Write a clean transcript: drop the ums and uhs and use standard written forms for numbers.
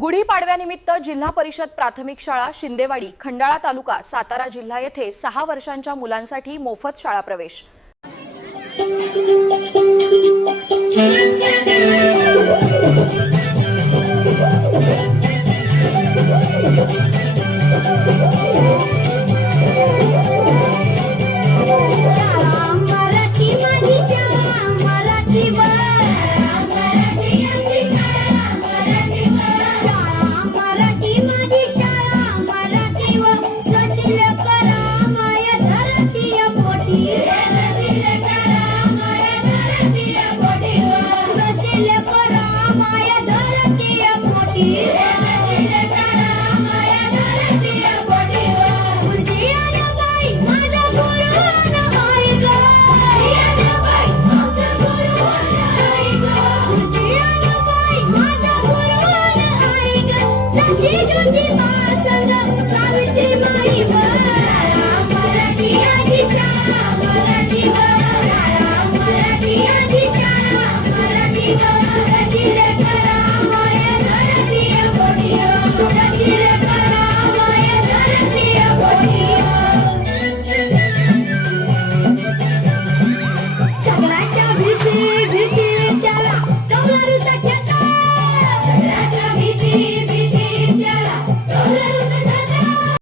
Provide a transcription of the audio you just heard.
गुढीपाडव्यानिमित्त जिल्हा परिषद प्राथमिक शाळा शिंदेवाडी खंडाळा तालुका सातारा जिल्हा येथे 6 वर्षांच्या मुलांसाठी मोफत शाळा प्रवेश। Thank you.